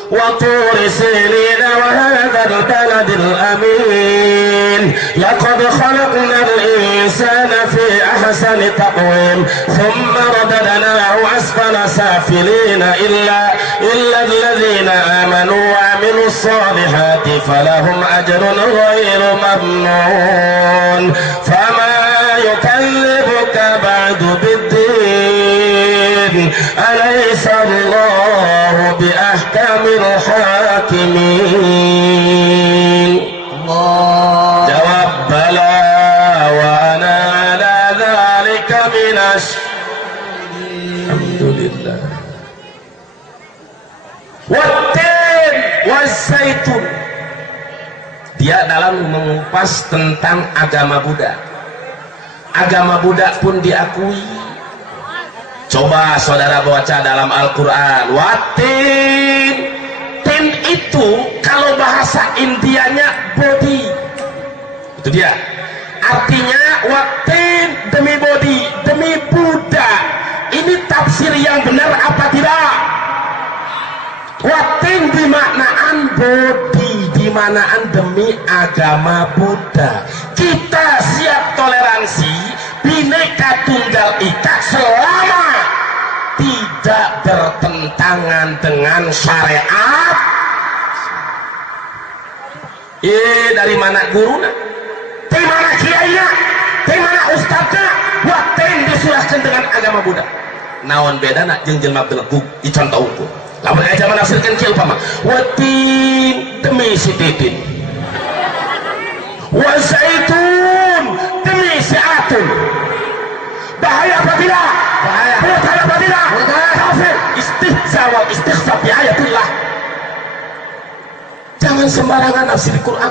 wa turi sinin wa hadzal baladil amin laqad khalaqnal insana fi ahsani taqwim thumma radadnahu asfala safilina illa alladhina amanu wa amilus solihati falahum ajrun ghairu mamnun fama yukallibuka ba'du biddin alaysa Allahu bi ahkamil hakimin. Jawab bala wa ana ala dzalika minas. Alhamdulillah. Wattin waszaitun, dia dalam mengupas tentang agama Buddha. Agama Buddha pun diakui. Coba saudara baca dalam Al-Quran, watin. Tin itu kalau bahasa Indianya body, itu dia artinya. Watin demi body, demi Buddha. Ini tafsir yang benar apa tidak? Watin dimaknaan body, dimaknaan demi agama Buddha. Kita siap toleransi Bhinneka Tunggal Ika selama tidak bertentangan dengan syariat. Dari mana gurunya? Dari mana kiainya? Dari mana ustadznya? Watin disurahkan dengan agama Buddha. Naon beda nak jeung jelema belegug dicontoh ukur. Lamun aja menafsirkan kieu upama watin demi si titin, wazaitun demi si atun. Bahaya apa tidak? Bahaya. Murtad apa tidak? Murtad. Kafir. Istihza wal istighfa bi ayatillah. Jangan sembarangan nafsir Quran.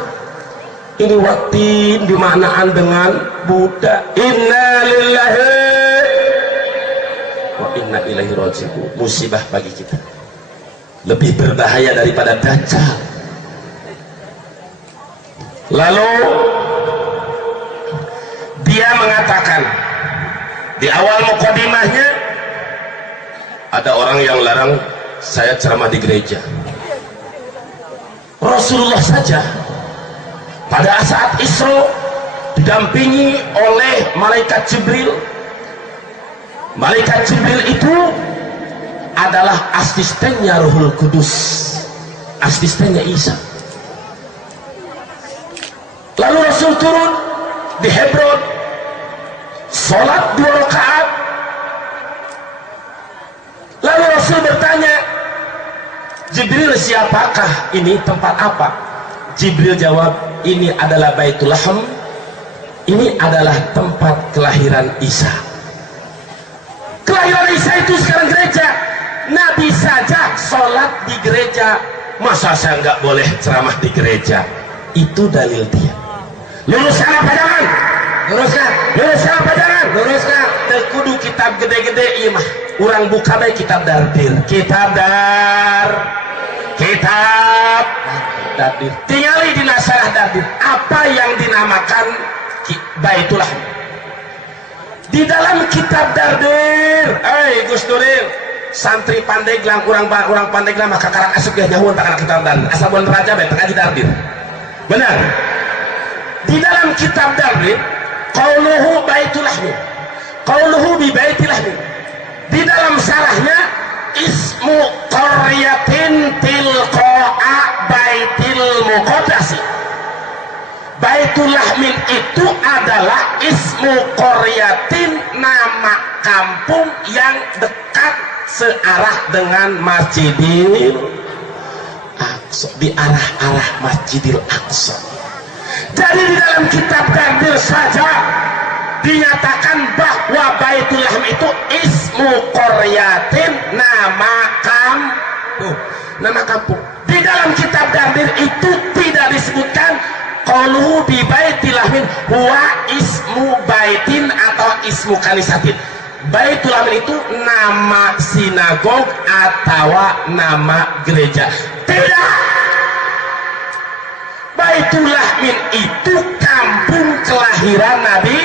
Ini watin dimaknaan dengan Buddha. Inna lillahi wa inna ilaihi raji'un. Musibah bagi kita. Lebih berbahaya daripada Dajjal. Lalu dia mengatakan di awal mukadimahnya, ada orang yang larang saya ceramah di gereja. Rasulullah saja pada saat Isra didampingi oleh malaikat Jibril. Malaikat Jibril itu adalah asistennya Ruhul Kudus, asistennya Isa. Lalu Rasul turun di Hebron, sholat 2 rakaat. Lalu Rasul bertanya, Jibril, siapakah ini, tempat apa? Jibril jawab, ini adalah Baitul Lahm, ini adalah tempat kelahiran Isa. Kelahiran Isa itu sekarang gereja. Nabi saja sholat di gereja, masa saya nggak boleh ceramah di gereja? Itu dalil dia. Luruskan apa jangan? Luruskan. Luruskan apa jangan? Luruskan. Terkudu kitab gede-gede iya mah. Urang buka baik kitab dardir. Kitab dardir. Tingali di nasarah dardir. Apa yang dinamakan Baitul Lahm? Di dalam kitab dardir, Gus Nuril, santri Pandeglang, orang Pandeglang maka karang asup ya jauh tak kitab dardir. Asabun raja baik ngaji dardir. Benar. Di dalam kitab dardir, qauluhu Baitul Lahm, qauluhu bi Baitil Lahm. Di dalam syarahnya ismu qaryatin tilqa'a baitil muqaddasi. Baitul Lahmin itu adalah ismu qaryatin, nama kampung yang dekat searah dengan Masjidil Aqsa, di arah-arah Masjidil Aqsa. Jadi di dalam kitab Dardir saja dinyatakan bahwa Baitul Lahm itu ismu qaryatin, nama kampung. Di dalam kitab Dardir itu tidak disebutkan qalu bi Baitul Lahmin huwa ismu baitin atau ismu kanisatin. Baitul Lahm itu nama sinagog atau nama gereja. Tidak. Baitul Lahmin itu kampung kelahiran Nabi.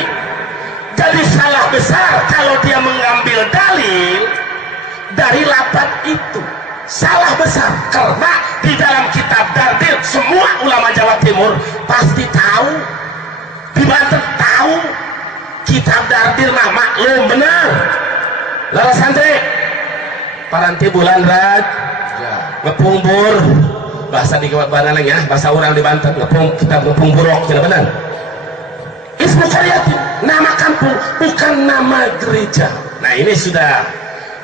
Jadi salah besar kalau dia mengambil dalil dari lafaz itu. Salah besar karena di dalam kitab Dardir semua ulama Jawa Timur pasti tahu, di Banten tahu kitab Dardir mah maklum benar. Lalu santri paranti bulan raj ngepungbur bahasa di Banten ya, bahasa orang di Banten kitab ngepungburok tidak benar. Ismu qaryatin, nama kampung bukan nama gereja. Nah ini sudah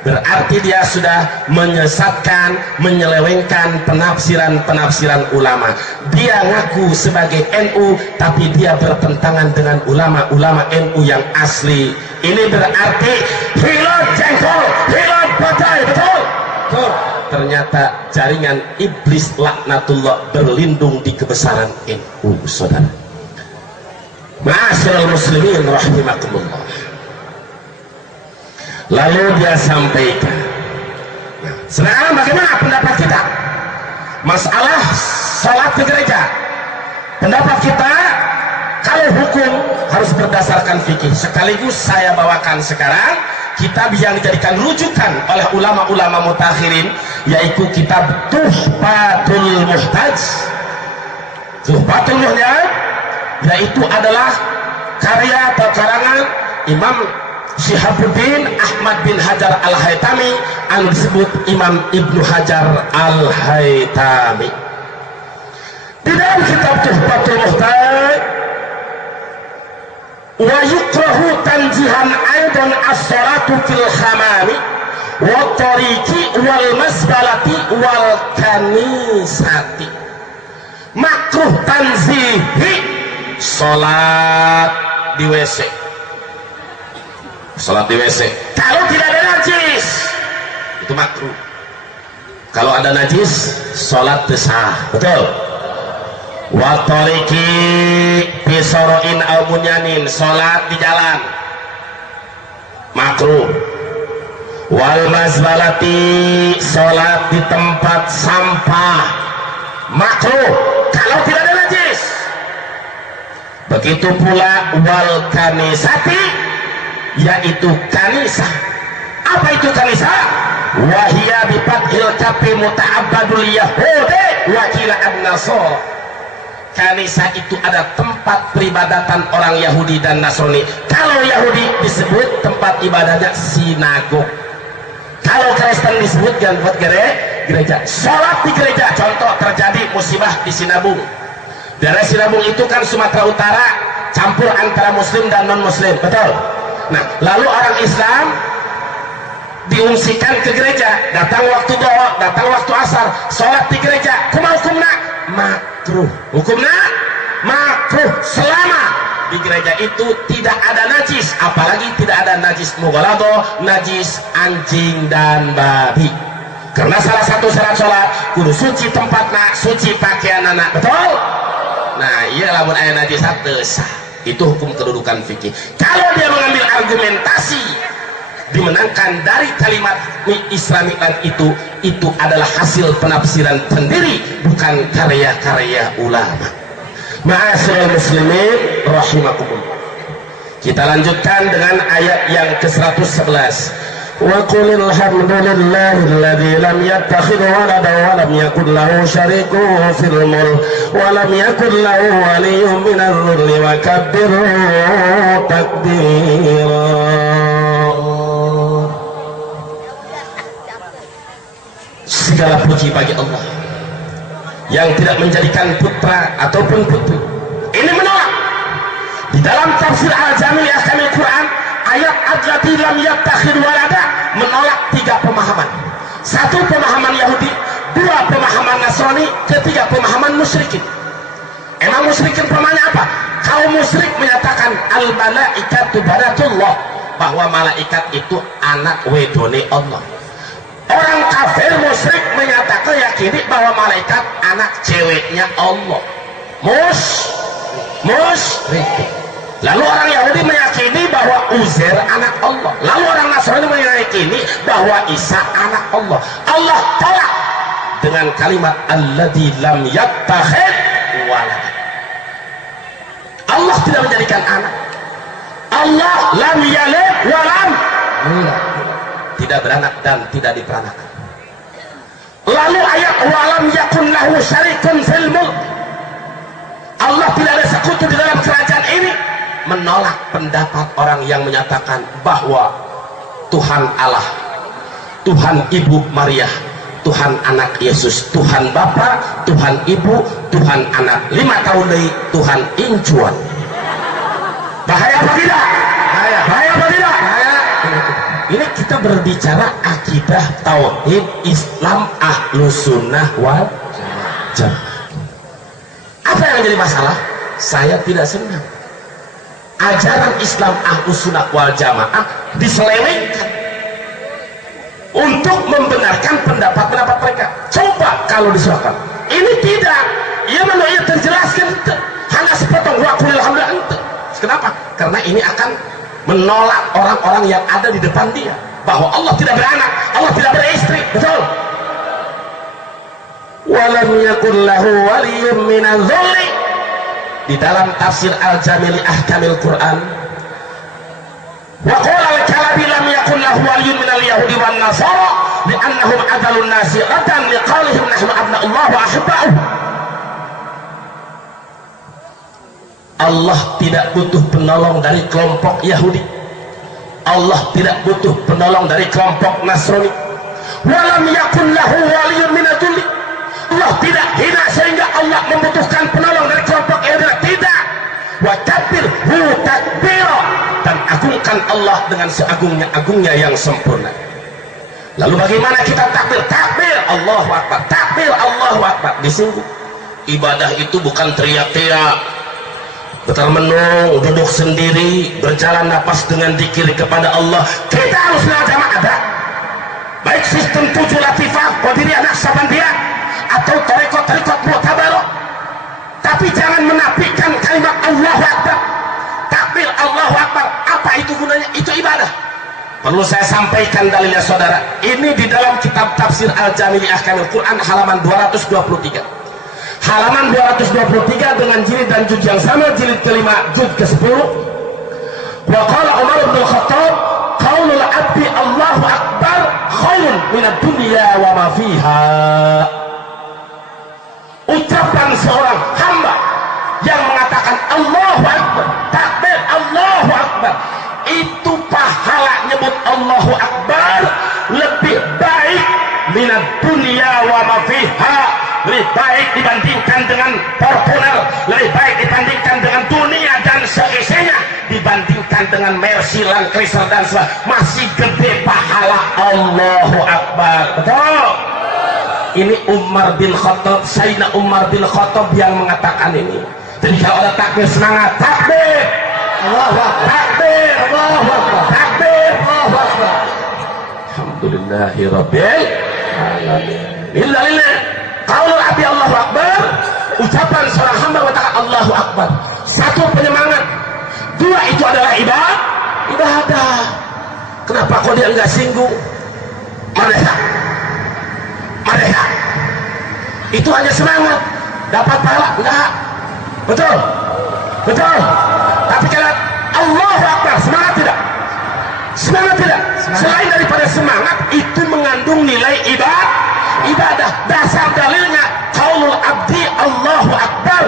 berarti dia sudah menyesatkan, menyelewengkan penafsiran ulama. Dia ngaku sebagai NU, tapi dia bertentangan dengan ulama-ulama NU yang asli. Ini berarti hilot jengkol, hilot batai, betul? Betul. Ternyata jaringan iblis laknatullah berlindung di kebesaran NU, saudara. Ma'asyiral muslimin rahimakumullah. Lalu dia sampaikan, nah, sekarang bagaimana pendapat kita masalah sholat di gereja? Pendapat kita kalau hukum harus berdasarkan fikih. Sekaligus saya bawakan sekarang kitab yang dijadikan rujukan oleh ulama-ulama mutakhirin, yaitu kitab Tuhfatul Muhtaj. Tuhfatul Muhtaj yaitu adalah karya atau karangan Imam Syihabuddin Ahmad bin Hajar Al-Haytami yang disebut Imam Ibnu Hajar Al-Haytami. Di dalam kitab Tuhfatul Muhtaj, wa yukrahu tanjihan aidan as-salatu fil hamami wa tariqi wal masbalati wal kanisati. Makruh tanzihi salat di WC. Salat di WC kalau tidak ada najis itu makruh. Kalau ada najis salat sah, betul. Wa tariqi bisoroin al bunyanin, salat di jalan makruh. Wal mazbalati, salat di tempat sampah makruh kalau tidak ada najis. Begitu pula wal kanisati, yaitu kanisah. Apa itu kanisah? Wahia bifathil kafi muta'abbadul yahudi wa qila an-nasara. Kanisah itu ada tempat peribadatan orang Yahudi dan Nasrani. Kalau Yahudi disebut tempat ibadahnya sinagog. Kalau Kristen disebut gereja. Sholat di gereja, contoh terjadi musibah di Sinabung. Daerah Sinabung itu kan Sumatera Utara, campur antara muslim dan non muslim, betul? Nah, lalu orang Islam diungsikan ke gereja, datang waktu doa, datang waktu asar, sholat di gereja. Kumaha hukumna? Makruh. Hukumna makruh selama di gereja itu tidak ada najis, apalagi tidak ada najis mughaladzah, najis anjing dan babi. Karena salah satu syarat sholat kudu suci tempatna, suci pakaian anak, betul? Nah, iya lamun aya najis sah. Itu hukum kedudukan fikih. Kalau dia mengambil argumentasi dimenangkan dari kalimat Islamikan itu adalah hasil penafsiran sendiri, bukan karya-karya ulama. Ma'asyiral muslimin rahimakumullah. Kita lanjutkan dengan ayat yang ke-111. Wa qulil hamdulillahilladzi lam yattakhidh waladan wa lam yakul lahu syarikun fil mulk wa lam yakul lahu waliyyun minadh dhulli wa kabbirhu takbira. bagi Allah, yang tidak menjadikan putra ataupun putri. Ini menolak. Di dalam tafsir Al-Jami' li Ahkamil Quran, ayat allati lam yattakhidh walada menolak 3 pemahaman. 1 pemahaman Yahudi, 2 pemahaman Nasrani, 3 pemahaman musyrikin. Emang musyrikin pemahamannya apa? Kaum musyrik menyatakan al-malaikatu banatullah, bahwa malaikat itu anak wedone Allah. Orang kafir musyrik menyatakan, yakini bahwa malaikat anak ceweknya Allah. Musyrik. Lalu orang Yahudi meyakini bahwa Uzair anak Allah. Lalu orang Nasrani meyakini bahwa Isa anak Allah. Allah tolak dengan kalimat alladzi lam yattakhidh walad. Allah tidak menjadikan anak. Allah lam yalid wa lam tidak beranak dan tidak diperanakan. Lalu ayat walam yakun lahu syarikun fil mulk, Allah tidak ada sekutu di dalam kerajaan ini, menolak pendapat orang yang menyatakan bahwa Tuhan Allah, Tuhan Ibu Maria, Tuhan Anak Yesus, Tuhan Bapa, Tuhan Ibu, Tuhan Anak, 5 tahun dari Tuhan Incuan. Bahaya apa tidak? Bahaya apa tidak? Ini kita berbicara akidah tauhid Islam Ahlus Sunnah wal Jamaah. Apa yang menjadi masalah? Saya tidak senang ajaran Islam Ahlus Sunnah wal Jamaah diselewengkan untuk membenarkan pendapat-pendapat mereka. Coba kalau diserahkan, ini tidak. Ia menurut terjelaskan hanya sepotong waktu. Alhamdulillah. Kenapa? Karena ini akan menolak orang-orang yang ada di depan dia, bahwa Allah tidak beranak, Allah tidak beristri. Betul? Walam yakun lahu waliyyun minadh dhulli. Di dalam tafsir Al-Jami' li Ahkamil Quran, wa qala al-kalabi lam yakun lahu waliyyun minal yahudi wan nasara li'annahum adalun nasi radan liqaulihim nahnu abna'ullah wa ahibba'uh. Allah tidak butuh penolong dari kelompok Yahudi, Allah tidak butuh penolong dari kelompok Nasrani. Walam yakun lahu waliyyun minadh dhulli, Allah tidak hina sehingga Allah membutuhkan penolong dari kelompok Yahudi. Tidak. Wa kabbirhu takbira, dan agungkan Allah dengan seagung-agungnya yang sempurna. Lalu bagaimana kita takbir? Takbir Allahu Akbar, takbir Allahu Akbar. Disinggung ibadah itu bukan teriak-teriak, bermenung, duduk sendiri, berjalan napas dengan zikir kepada Allah. Kita harus Jamaah ada baik sistem 7 latifah, qadiriyah, naqsabandiyah atau tarekat mu'tabarah, tapi jangan menafikan kalimat Allahu Akbar, takbir Allahu Akbar. Apa itu gunanya? Itu ibadah. Perlu saya sampaikan dalilnya saudara. Ini di dalam kitab tafsir Al-Jami' li Ahkamil Quran halaman 223. Halaman 223 dengan jilid dan juz yang sama, jilid kelima juz ke-10. Wa qala Umar bin Khattab, qaulul abdi Allahu Akbar khairun minad dunya wa ma fiha. Ucapan seorang hamba yang mengatakan Allahu Akbar, takbir Allahu Akbar, itu pahala nyebut Allahu Akbar lebih baik minad dunya wa ma fiha, lebih baik dibandingkan dengan Fortuner, lebih baik dibandingkan dengan dunia dan seisinya, dibandingkan dengan Mercy, Land Cruiser dan sebagainya. Masih gede pahala Allahu Akbar. Betul? Ini Umar bin Khattab, Sayyidina Umar bin Khattab yang mengatakan ini. Jadi kalau ada takbir semangat, takbir Allahu Akbar, takbir Allahu Akbar, takbir Allahu Akbar. Alhamdulillahirabbil alamin. Lillah. Qaulul abdi Allahu Akbar, ucapan seorang hamba mengatakan Allahu Akbar. 1 penyemangat, 2 itu adalah ibadah. Kenapa kok dia enggak singgung? Mereka itu hanya semangat, dapat pahala enggak? Betul. Tapi kalau Allahu Akbar, semangat tidak? Selain daripada semangat, itu mengandung nilai ibadah. Dasar dalilnya qaulul abdi Allahu Akbar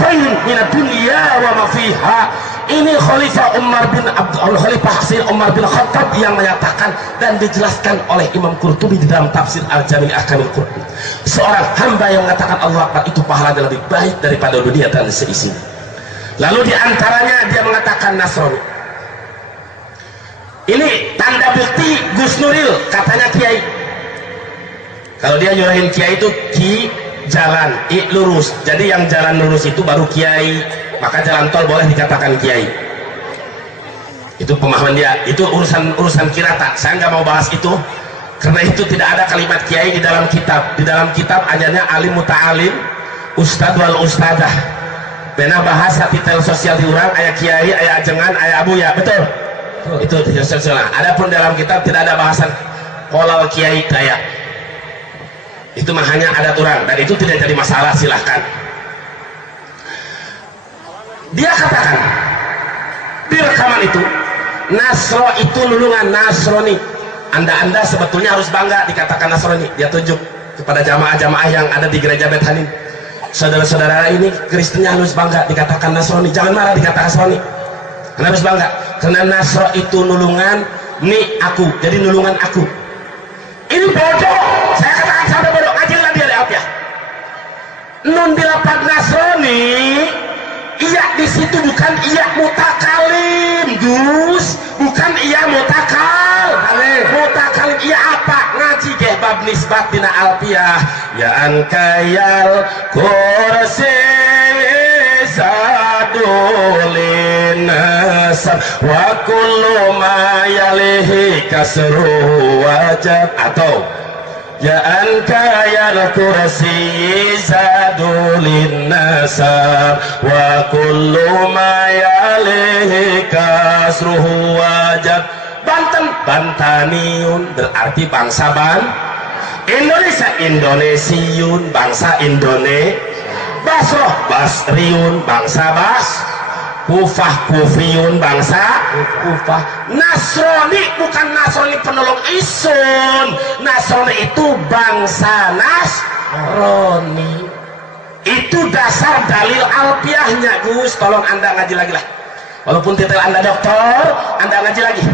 khairun minad dunya wa ma fiha, Ini Khalifah Umar bin Khattab yang menyatakan dan dijelaskan oleh Imam Qurtubi di dalam tafsir Al-Jami' Ahkamil Qur'an. Seorang hamba yang mengatakan Allah Akbar itu pahalanya lebih baik daripada dunia dan seisinya. Lalu diantaranya dia mengatakan Nasrani. Ini tanda bukti Gus Nuril, katanya kiai. Kalau dia nyurahin kiai itu ki jalan, lurus. Jadi yang jalan lurus itu baru kiai. Maka jalan tol boleh dikatakan kiai. Itu pemahaman dia. Itu urusan kirata. Saya nggak mau bahas itu karena itu tidak ada kalimat kiai di dalam kitab. Di dalam kitab adanya alim muta'alim, ustad wal ustadah. Bena bahasa titel sosial diurang ayat kiai, ayat ajengan, ayat abu ya, betul. Itu titel sosial. Adapun dalam kitab tidak ada bahasan kolal kiai kaya. Itu mah hanya adat orang dan itu tidak jadi masalah, silahkan. Dia katakan di rekaman itu Nasro itu nulungan Nasrani. Anda sebetulnya harus bangga dikatakan Nasrani. Dia tunjuk kepada jamaah-jamaah yang ada di gereja Beth Hanin, saudara-saudara ini Kristennya harus bangga dikatakan Nasrani. Jangan marah dikatakan Nasrani. Karena harus bangga karena Nasro itu nulungan ni aku, jadi nulungan aku. Ini bodoh. Saya katakan sampai bodoh. Ngajilah dia lihat ya. Nun dilapad Nasrani. Iya di situ bukan iya mutakalim, Gus. Bukan iya mutakalim iya apa? Ngaji ge bab nisbat dina alfiyah. Ya ankayal kursi sadulin nasab wa kullu ma yalihi kasru wajab, atau ya anta ya kursi zadulin nasab wa kullu ma yalihi kasruhu wajab. Bantaniun berarti bangsa Indonesia, Indonesiun bangsa Basroh, Basriun bangsa Kufiyun bangsa Kufah. Nasrani bukan Nasrani penolong isun. Nasrani itu bangsa Nasrani. Itu dasar dalil alfiahnya, Gus. Tolong Anda ngaji lagi lah. Walaupun titel Anda doktor, Anda ngaji lagi.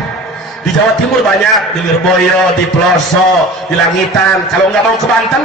Di Jawa Timur banyak, di Lirboyo, di Pelosok, di Langitan. Kalau nggak mau ke Banten